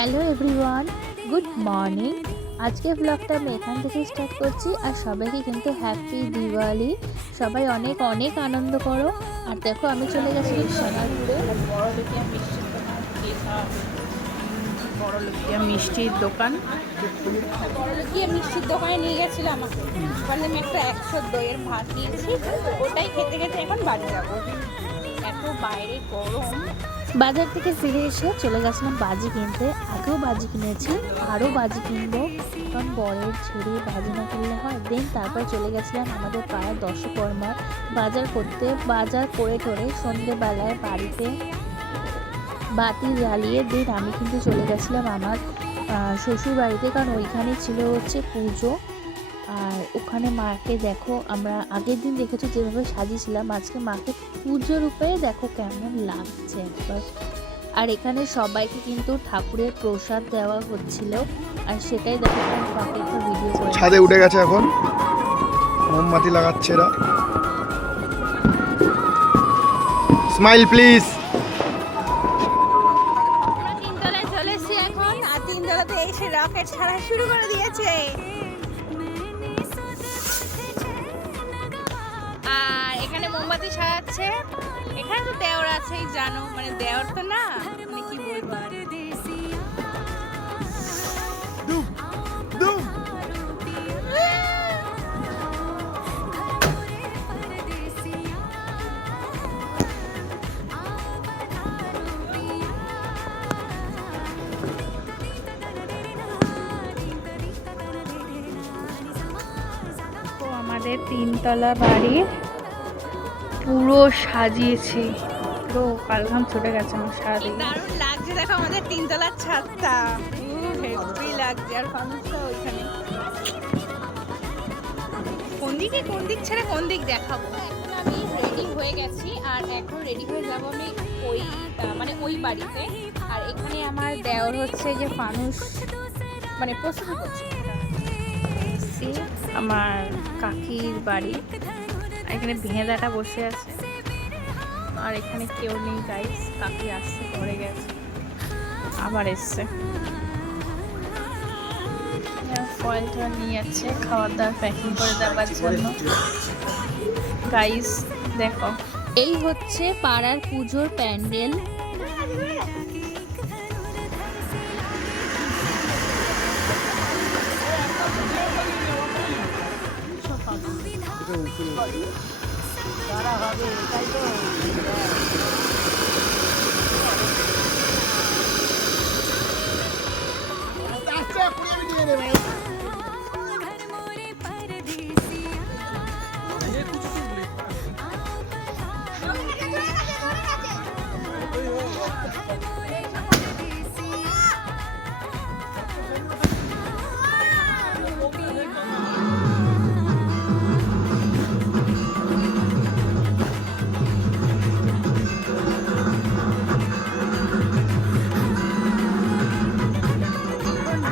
Hello everyone, good morning. আজকের ব্লগটা আমি এখান থেকে স্টার্ট করছি। আর সবাইকে কিন্তু হ্যাপি দিওয়ালি। সবাই অনেক অনেক আনন্দ করো। আর দেখো আমি চলে গেছি সোনারপুরে। বড়লোকিয়া মিষ্টির দোকান, বড়লোকিয়া মিষ্টির দোকানে নিয়ে গেছিলাম। ওখানে আমি একটা 100 দইয়ের ভাত নিয়েছি, ওটাই খেতে খেতে এখন বাড়ি যাবো। এত বাইরে গরম। বাজার থেকে ফিরে এসে চলে গেছিলাম বাজি কিনতে। আগেও বাজি কিনেছি, আরও বাজি কিনবো, কারণ বরের ছেড়ে বাজি না কিনলে হয়। দেন তারপর চলে গেছিলাম আমাদের পাড়ার দশকর্মার বাজার করতে। বাজার করে টোরে সন্ধেবেলায় বাড়িতে বাতি জ্বালিয়ে দিন আমি কিন্তু চলে গেছিলাম আমার শ্বশুর বাড়িতে, কারণ ওইখানে ছিল হচ্ছে পুজো। আর ওখানে মাকে দেখো, আমরা আগের দিন দেখেছি যেভাবে সাজিয়েছিলাম, আজকে মাকে পুজোর উপরে দেখো কেমন লাগছে একবার। আর এখানে সবাইকে কিন্তু ঠাকুরের প্রসাদ দেওয়া হচ্ছিল, আর সেটাই দেখো মাকে একটা ভিডিও করে। ছাদে উঠে গেছে, এখন মোমবাতি লাগাচ্ছে এরা। Smile please. তিনতলায় চলে এসেছি এখন, আর তিনতলাতে এসে রকেট ছাড়া শুরু করে দিয়েছে। আর এখানে মোমবাতি সাজাচ্ছে। এখানে তো দেওর আছেই, জানো, মানে দেওর তো না, মানে কি বলবো আর। আমাদের তিনতলা বাড়ির পুরো সাজিয়েছি, পুরো কালঘাম ছুটে গেছে আমার সারাদিন। দারুণ লাগছে দেখো আমাদের তিনতলার ছাদটা, হেভি লাগছে। আর ফানুসটা ওইখানে, কোন দিক ছেড়ে কোন দিক দেখাবো। এখন আমি রেডি হয়ে গেছি, আর এখন রেডি হয়ে যাব আমি ওই বাড়িতে। আর এখানে আমার দেওর হচ্ছে যে ফানুস মানে প্রস্তুতি করছে। আমার কাকির বাড়ি, এখানে ভেঁদাটা বসে আছে, আর এখানে কেউ নেই গাইস। কাকি আসছে, ঘরে গেছে, আবার এসছে। ফয়েলটা নিয়ে যাচ্ছে খাবার দাবার প্যাকিং করে দেওয়ার জন্য। গাইস দেখো, এই হচ্ছে পাড়ার পুজোর প্যান্ডেল।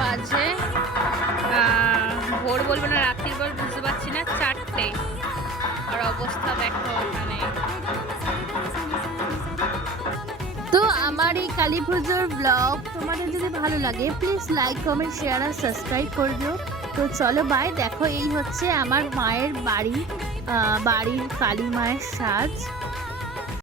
বাজে ভোর বলবো না রাত্রির বল বুঝতে পারছি না, 4টে। আর অবস্থা দেখো ওখানে। তো আমার এই কালী পুজোর ব্লগ তোমাদের যদি ভালো লাগে প্লিজ লাইক কমেন্ট শেয়ার আর সাবস্ক্রাইব করে দিও। তো চলো বাই। দেখো এই হচ্ছে আমার মায়ের বাড়ির কালী মায়ের সাজ।